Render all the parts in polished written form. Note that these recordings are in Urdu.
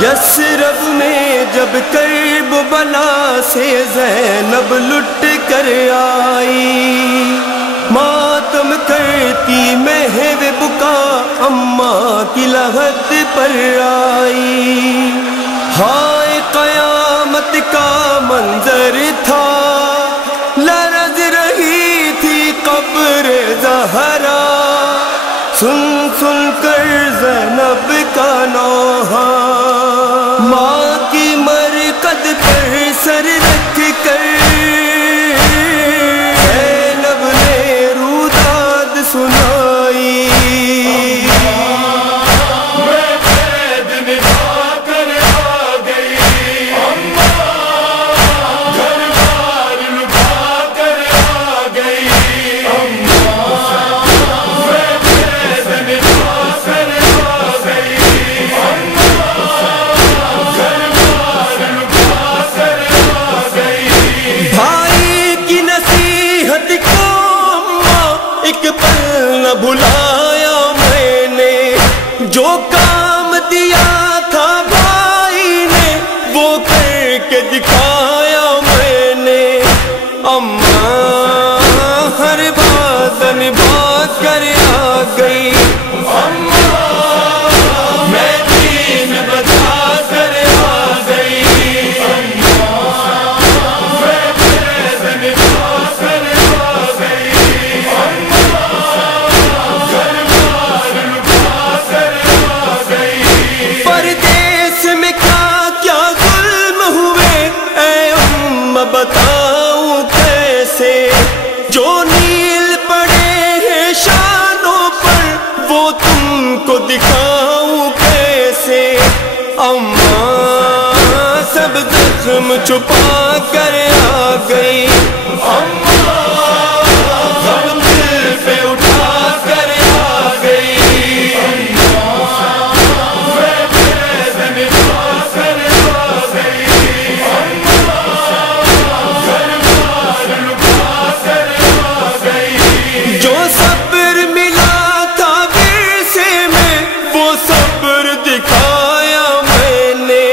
یثرب میں جب کرب بلا سے زینب لٹ کر آئی، ماتم کرتی محو بکا اماں کی لحد پر آئی۔ ہائے قیامت کا منظر تھا، لرز رہی تھی قبر زہرا، سن سن کر زینب کا نوحہ، ماں کی مرقد پر سر رکھ کر زینب نے روداد سنائی۔ میں قید نبھا کر آ گئی، گھر بار لٹا کر آ گئی، میں قید نبھا کر آ گئی، گھر بار لٹا کر آ گئی۔ بھائی کی نصیحت کو اماں ایک پل نہ بھلایا میں نے، جو کام دیا تھا بھائی نے وہ کر کے دکھایا میں نے۔ اماں ہر بات نبھا کر آ گئی، میں دین بتا کر آ گئی، میں قید نبھا کر آ گئی، گھر بار لٹا کر آ گئی۔ پردیس میں کیا کیا ظلم ہوئے اے اماں بتاؤں کیسے، جو نیل پڑے ہیں شانوں پر وہ تم کو دکھاؤں کیسے۔ اماں سب زخم چھپا کر آ گئی، غم دل پہ اٹھا کر آ گئی، میں قید نبھا کر آ گئی، گھر بار لٹا کر آ گئی۔ جو صبر ملا تھا ورثے میں وہ صبر دکھایا میں نے،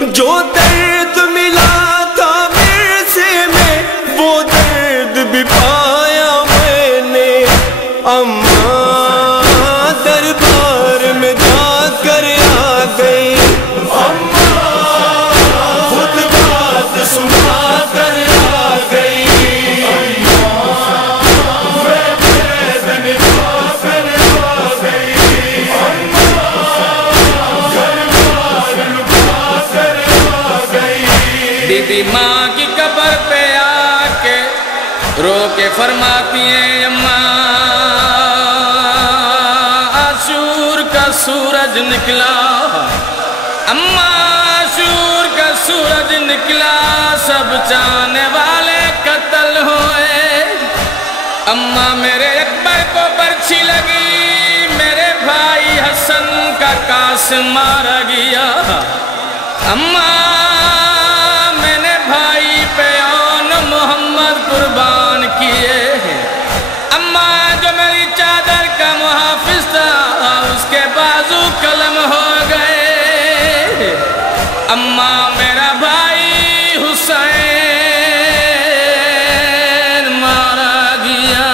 جو درد ملا تھا ورثے میں وہ درد بھی پایا میں نے۔ اماں دربار میں جا کر آ گئی، خود بات سنا کر آ گئی، میں قید نبھا کر آ گئی، گھر بار لٹا کر آ گئی۔ بی بی ماں کی قبر پہ آ کے رو کے فرماتی ہیں اماں عاشور کا سورج نکلا، اماں عاشور کا سورج نکلا، سب چاہنے والے قتل ہوئے، اماں میرے اکبر کو برچھی لگی، میرے بھائی حسن کا قاسم مارا گیا، اماں میں نے بھائی پہ اون محمد قربان کیے، اماں جو میری چادر کا محافظ تھا اس کے بازو قلم ہو گئے، اماں میرا بھائی حسین مارا گیا۔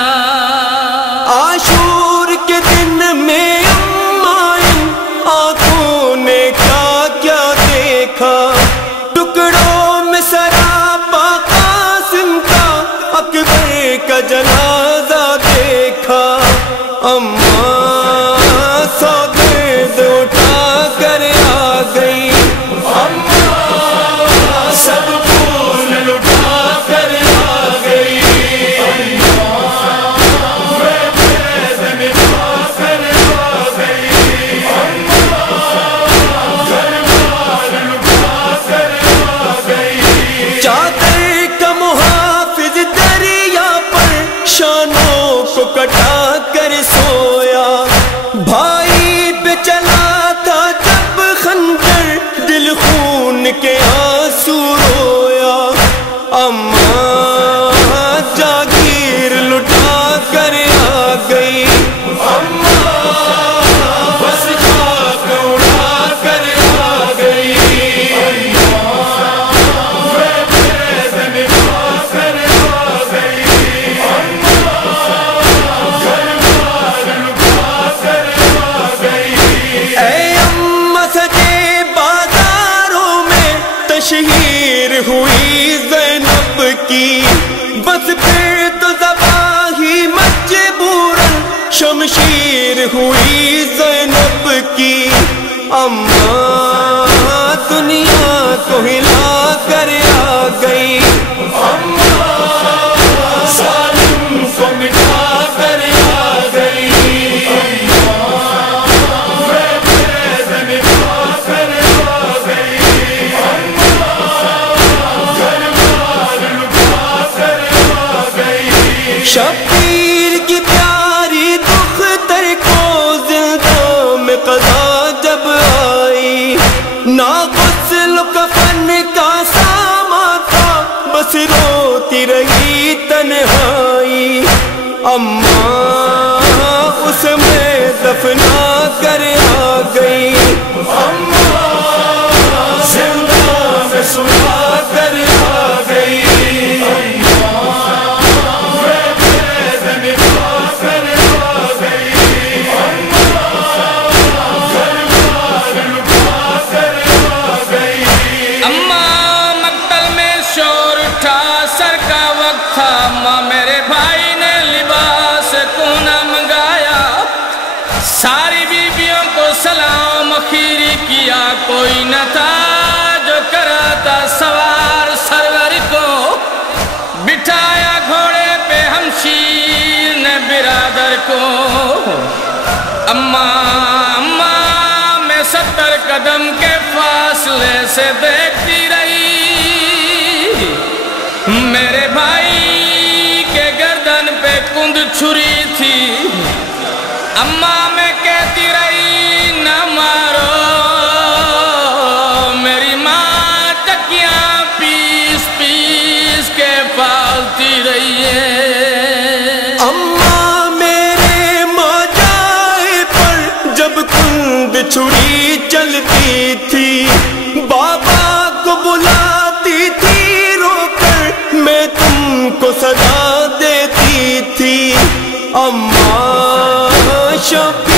عاشور کے دن میں اماں ان آنکھوں نے کیا کیا دیکھا، ٹکڑوں میں سراپا قاسم کا اکبر کا جنازہ دیکھا۔ اماں سو درد اٹھا کر آ گئی، سب پھول لٹا کر آ گئی، میں قید نبھا کر آ گئی، گھر بار لٹا کر آ گئی۔ چادر کا محافظ دریا پر شانوں کو کٹا کر سویا، بھائی پہ چلا تھا جب خنجر دل خون کے آنسو رویا۔ اماں جاگیر لٹ کو ہلا کر آ گئی، ظالم کو مٹا کر آ گئی، شبیر کی پیاری دختر کو زندہ میں قضا جب آئی، نہ غسل کفن کا سامان تھا، بس روتی رہی تنہائی، اماں اس میں دفنا کر آ گئی، زندہ میں سلا کر آ گئی، میرے بھائی نے لباس کونا منگایا، ساری بیویوں کو سلام اخیری کیا، کوئی نہ تھا جو کراتا سوار سرور کو، بٹھایا گھوڑے پہ ہمشیر نے برادر کو، اماں میں 70 قدم کے فاصلے سے دیکھتی رہی، میرے بھائی کے گردن پہ کند چھری تھی، اماں میں کہتی رہی نہ مارو، میری ماں تکیاں پیس پیس کے پالتی رہی ہے، اماں میرے موجائے پر جب کند چھری چلتی تھی، بابا کو بلاتی تھی رو کر، میں تم کو صدا دیتی تھی، اماں شب